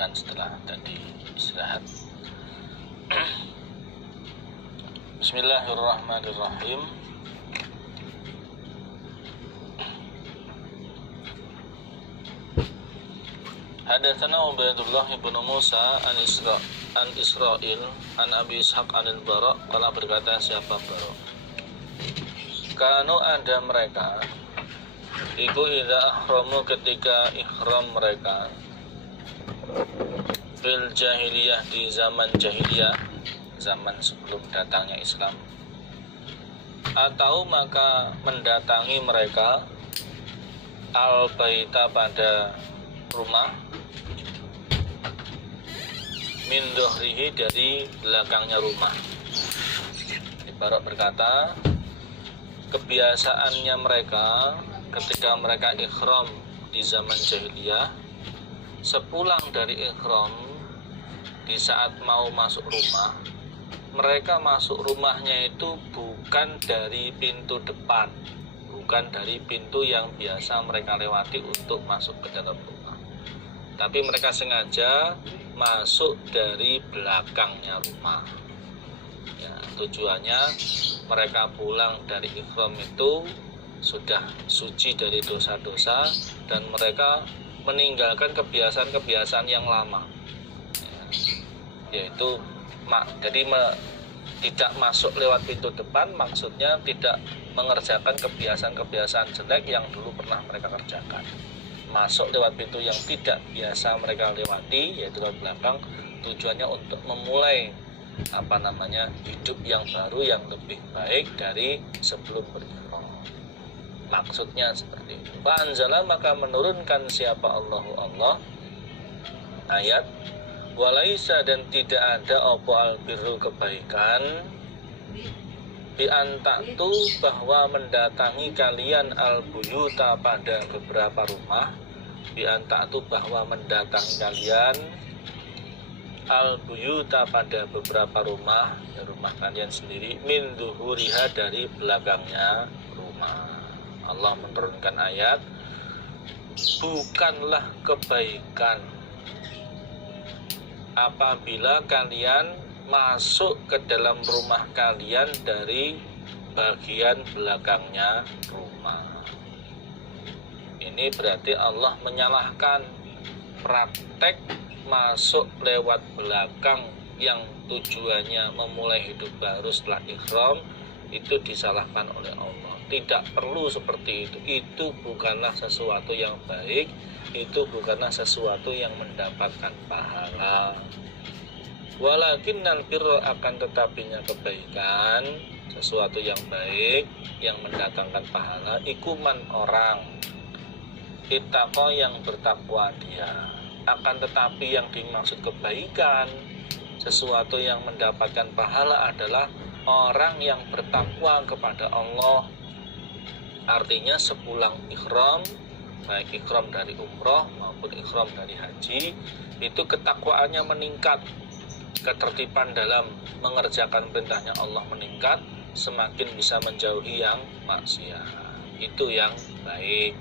lanjutkan setelah tadi istirahat. Bismillahirrahmanirrahim. Hadatsana Ubaidullah bin Musa an Israil an Abi Ishaq an al-Bara, qala berkata siapa Bara, kanu ada mereka iku idza ahramu ketika ihram mereka fil jahiliyah di zaman jahiliyah, zaman sebelum datangnya Islam, atau maka mendatangi mereka al-baita pada rumah, min dohrihi dari belakangnya rumah. Ibarat berkata, kebiasaannya mereka ketika mereka ihram di zaman jahiliyah, sepulang dari ihram, di saat mau masuk rumah, mereka masuk rumahnya itu bukan dari pintu depan, bukan dari pintu yang biasa mereka lewati untuk masuk ke dalam rumah, tapi mereka sengaja masuk dari belakangnya rumah. Ya, tujuannya mereka pulang dari ihram itu sudah suci dari dosa-dosa dan mereka meninggalkan kebiasaan-kebiasaan yang lama. Ya, yaitu jadi tidak masuk lewat pintu depan, maksudnya tidak mengerjakan kebiasaan-kebiasaan jelek yang dulu pernah mereka kerjakan. Masuk lewat pintu yang tidak biasa mereka lewati, yaitu lewat belakang, tujuannya untuk memulai hidup yang baru yang lebih baik dari sebelum berihram. Maksudnya seperti itu. Fa anzala, maka menurunkan siapa Allah ayat, walaisa, dan tidak ada apa albirru kebaikan, bi anta'tu, bahwa mendatangi kalian al-buyuta pada beberapa rumah, bi anta'tu, bahwa mendatangi kalian al-buyuta pada beberapa rumah, ya rumah kalian sendiri, min duhuriha, dari belakangnya rumah. Allah menurunkan ayat, bukanlah kebaikan apabila kalian masuk ke dalam rumah kalian dari bagian belakangnya rumah. Ini berarti Allah menyalahkan praktek masuk lewat belakang yang tujuannya memulai hidup baru setelah ihram, itu disalahkan oleh Allah. Tidak perlu seperti itu. Itu bukanlah sesuatu yang baik, itu bukanlah sesuatu yang mendapatkan pahala. Walakinnal birra, akan tetapinya kebaikan, sesuatu yang baik yang mendatangkan pahala, ikuman orang ittaqo, yang bertakwa dia. Akan tetapi yang dimaksud kebaikan, sesuatu yang mendapatkan pahala, adalah orang yang bertakwa kepada Allah. Artinya sepulang ihram, baik ihram dari umroh maupun ihram dari haji, itu ketakwaannya meningkat, ketertiban dalam mengerjakan perintahnya Allah meningkat, semakin bisa menjauhi yang maksiat. Itu yang baik.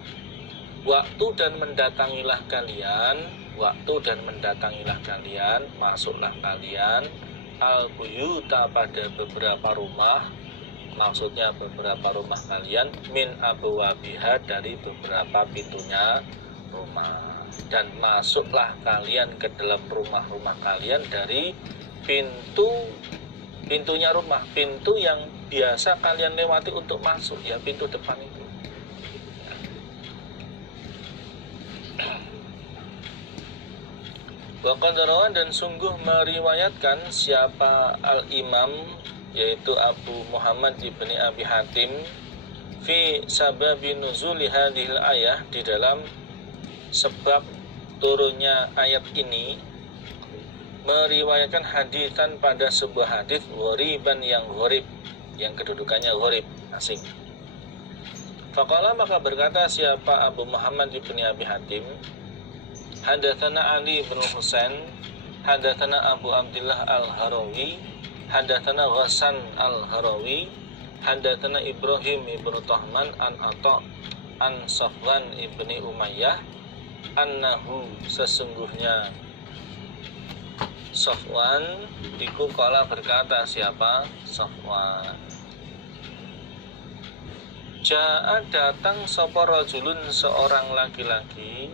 Waktu dan mendatangilah kalian, masuklah kalian al-buyuta pada beberapa rumah, maksudnya beberapa rumah kalian, min abwabiha, dari beberapa pintunya rumah. Dan masuklah kalian ke dalam rumah-rumah kalian dari pintunya rumah, pintu yang biasa kalian lewati untuk masuk, ya pintu depan itu. Wa qad rawa, dan sungguh meriwayatkan siapa al-imam, yaitu Abu Muhammad ibni Abi Hatim, fi sababi nuzuli hadhil ayah, di dalam sebab turunnya ayat ini, meriwayatkan hadisan pada sebuah hadis ghoriban, yang gharib, yang kedudukannya gharib, asing. Faqala, maka berkata siapa Abu Muhammad ibni Abi Hatim, hadatsana Ali bin Husain, hadatsana Abu Abdullah al-Harawi, hadatsana Ghassan al-Harawi, hadatsana Ibrahim ibn Tahman an Atha an Safwan ibni Umayyah, annahu, sesungguhnya Safwan iku kala berkata siapa? Safwan. Ja'a datang sapa rajulun seorang laki-laki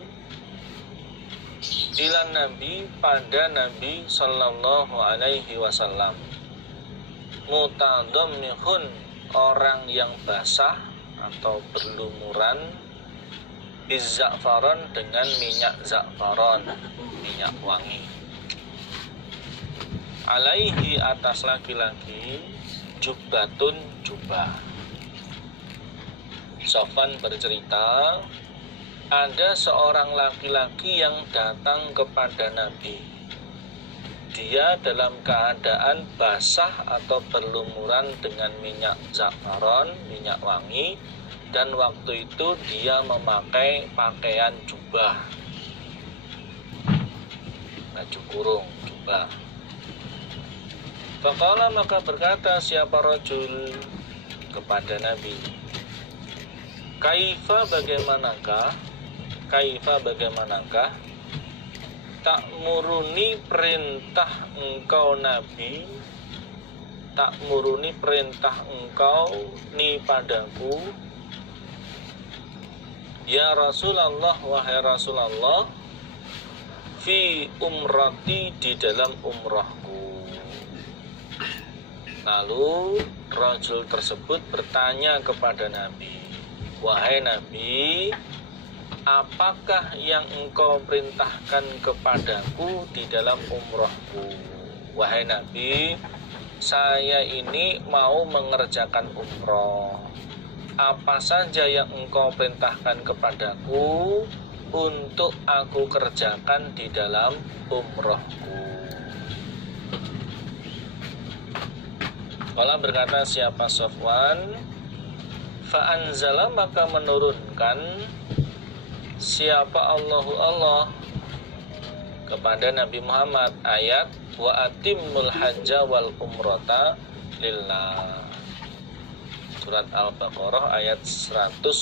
ila Nabi pada Nabi sallallahu alaihi wasallam. Mutadammihun orang yang basah atau berlumuran bizza'faron dengan minyak za'faron, minyak wangi. Alaihi atas laki-laki jubbatun jubah. Safwan bercerita, ada seorang laki-laki yang datang kepada Nabi. Dia dalam keadaan basah atau berlumuran dengan minyak za'faron, minyak wangi, dan waktu itu dia memakai pakaian jubah, baju kurung, jubah. Faqala maka berkata siapa rajul kepada Nabi, Kaifa bagaimanakah takmuruni perintah engkau Nabi, takmuruni perintah engkau ni padaku, ya Rasulullah, wahai Rasulullah, fi umrati di dalam umrahku. Lalu rajul tersebut bertanya kepada Nabi, wahai Nabi, apakah yang engkau perintahkan kepadaku di dalam umrahku? Wahai Nabi, saya ini mau mengerjakan umrah. Apa saja yang engkau perintahkan kepadaku untuk aku kerjakan di dalam umrahku? Kala berkata siapa Safwan, fa'anzala maka menurunkan siapa Allah kepada Nabi Muhammad ayat wa atimmul hajja wal umrata lillah. Surat Al-Baqarah ayat 196.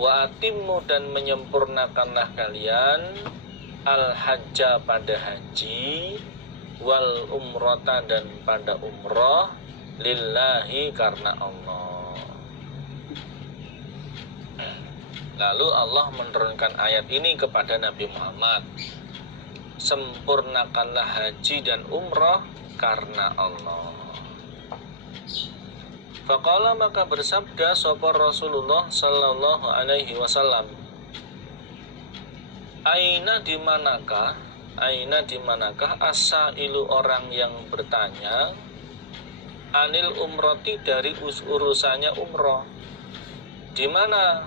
Wa atimmu dan menyempurnakanlah kalian al-hajja pada haji, wal umrata dan pada umrah, lillahi karena Allah. Lalu Allah menurunkan ayat ini kepada Nabi Muhammad, sempurnakanlah haji dan umrah karena Allah. Faqala maka bersabda sapa Rasulullah sallallahu alaihi wasallam, Aina dimanakah asailu orang yang bertanya anil umrati dari urusannya umrah. Di mana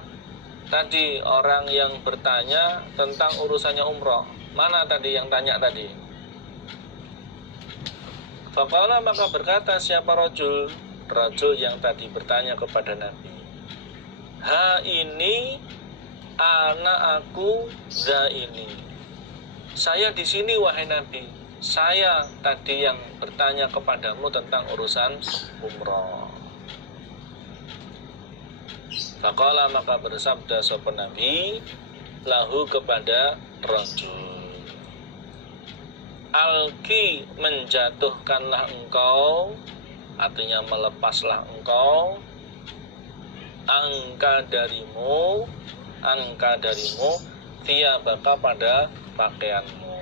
tadi orang yang bertanya tentang urusannya umrah? Mana tadi yang tanya tadi? Faqala maka berkata siapa rajul yang tadi bertanya kepada Nabi, ha ini anak aku za ini. Saya di sini wahai Nabi. Saya tadi yang bertanya kepadamu tentang urusan umrah. Faqala maka bersabda sapa Nabi lahu kepada rajul, alki menjatuhkanlah engkau, artinya melepaslah engkau, angka darimu thiyabaka pada pakaianmu.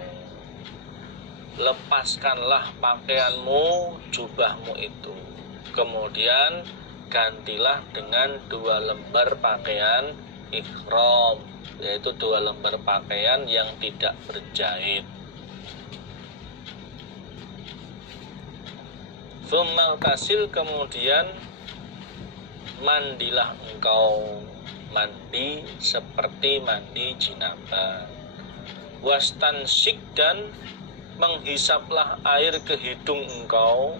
Lepaskanlah pakaianmu, jubahmu itu. Kemudian gantilah dengan 2 lembar pakaian ihram, yaitu 2 lembar pakaian yang tidak berjahit. Tsumma tasil, kemudian mandilah engkau, mandi seperti mandi jinabah. Wastansik, dan menghisaplah air ke hidung engkau,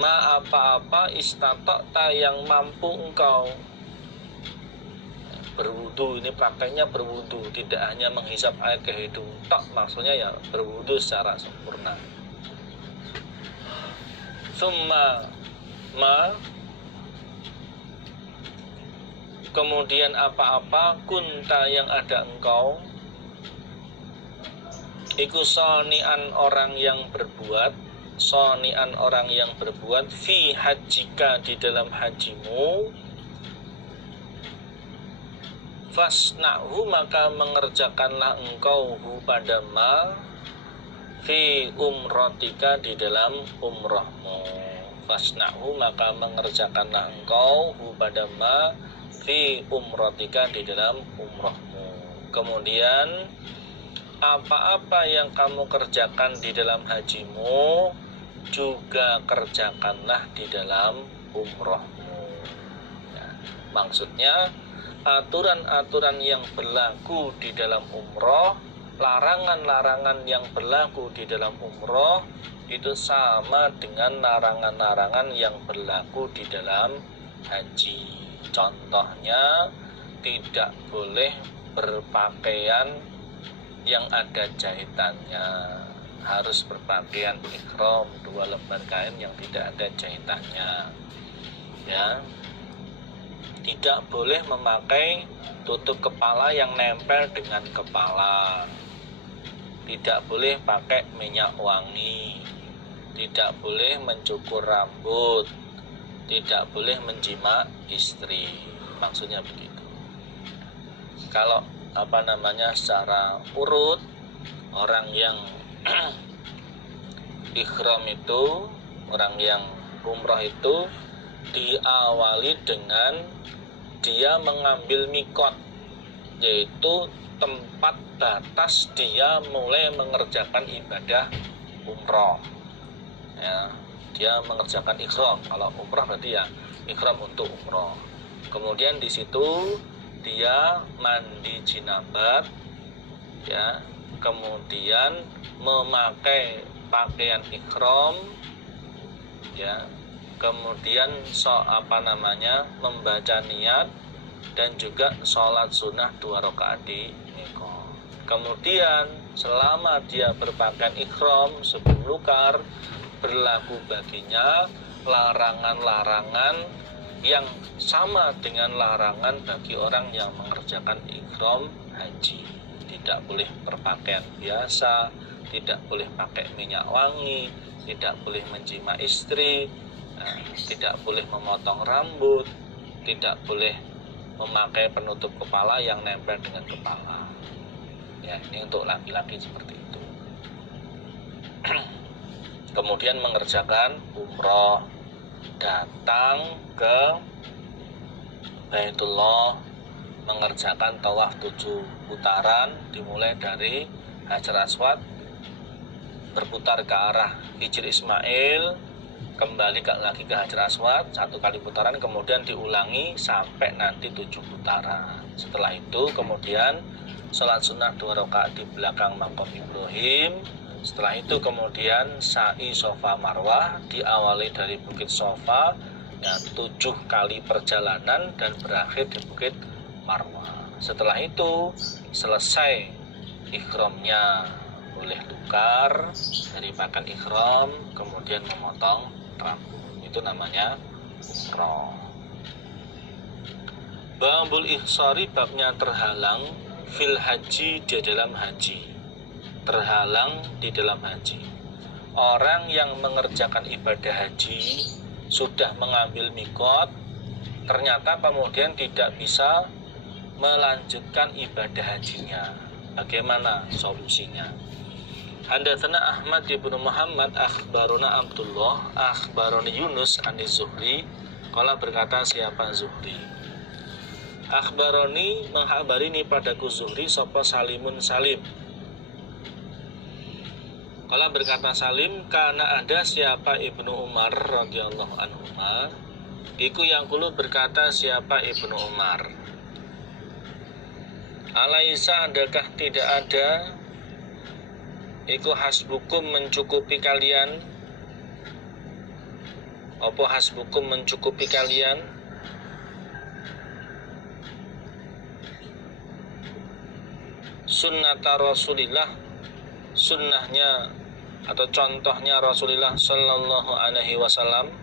ma apa-apa istata'ta yang mampu engkau. Berwudu, ini prakteknya berwudu, tidak hanya menghisap air ke hidung tok, maksudnya ya berwudu secara sempurna. Summa ma, kemudian apa-apa kunta yang ada engkau, iku sonian orang yang berbuat fi hajjika di dalam hajimu, fasna'hu maka mengerjakanlah engkau hu pada ma fi umrotika di dalam umrohmu. Fasna'hu maka mengerjakanlah engkau hu pada ma fi umrotika di dalam umrohmu. Kemudian apa-apa yang kamu kerjakan di dalam hajimu juga kerjakanlah di dalam umrohmu. Ya, maksudnya aturan-aturan yang berlaku di dalam umroh, larangan-larangan yang berlaku di dalam umroh itu sama dengan larangan-larangan yang berlaku di dalam haji. Contohnya, tidak boleh berpakaian yang ada jahitannya, harus berpakaian ihram 2 lembar kain yang tidak ada jahitannya. Ya, tidak boleh memakai tutup kepala yang nempel dengan kepala, tidak boleh pakai minyak wangi, tidak boleh mencukur rambut, tidak boleh menjima istri. Maksudnya begitu. Kalau secara urut, orang yang ihram itu, orang yang umrah itu diawali dengan dia mengambil mikot, yaitu tempat batas dia mulai mengerjakan ibadah umrah. Ya, dia mengerjakan ihram. Kalau umrah berarti ya ihram untuk umrah. Kemudian di situ dia mandi jinabat, ya, kemudian memakai pakaian ihram, ya, kemudian membaca niat dan juga sholat sunnah 2 rakaat di mikot. Kemudian selama dia berpakaian ihram sebelum nukar, berlaku baginya larangan-larangan yang sama dengan larangan bagi orang yang mengerjakan ihram haji. Tidak boleh berpakaian biasa, tidak boleh pakai minyak wangi, tidak boleh menjima istri, tidak boleh memotong rambut, tidak boleh memakai penutup kepala yang nempel dengan kepala. Ya, ini untuk laki-laki seperti itu. Kemudian mengerjakan umroh, datang ke Baitullah, mengerjakan tawaf 7 putaran, dimulai dari Hajar Aswad, berputar ke arah Hijr Ismail, kembali lagi ke Hajar Aswad 1 kali putaran, kemudian diulangi sampai nanti 7 putaran. Setelah itu kemudian sholat sunnah 2 rakaat di belakang maqam Ibrahim. Setelah itu kemudian sa'i Safa Marwah, diawali dari Bukit Safa, ya, 7 kali perjalanan dan berakhir di Bukit Marwah. Setelah itu selesai ihramnya, boleh tukar dari pakaian ihram, kemudian memotong rambut. Itu namanya umrah. Babul ihsari, babnya terhalang fil haji, di dalam haji. Terhalang di dalam haji. Orang yang mengerjakan ibadah haji sudah mengambil mikot, ternyata kemudian tidak bisa melanjutkan ibadah hajinya. Bagaimana solusinya? Hadatsana Ahmad ibnu Muhammad akhbaruna Abdullah akhbarani Yunus aniz Zuhri. Qala, berkata siapa Zuhri, akhbaroni, menghabarini padaku Zuhri sapa Salimun Salim. Qala, berkata Salim, karena ada siapa Ibnu Umar radhiyallahu anhuma, iku yang kulu, berkata siapa Ibnu Umar, alaisa, adakah tidak ada, iku hasbukum mencukupi kalian, apa hasbukum mencukupi kalian, sunnata Rasulillah, sunnahnya atau contohnya Rasulullah Sallallahu Alaihi Wasallam,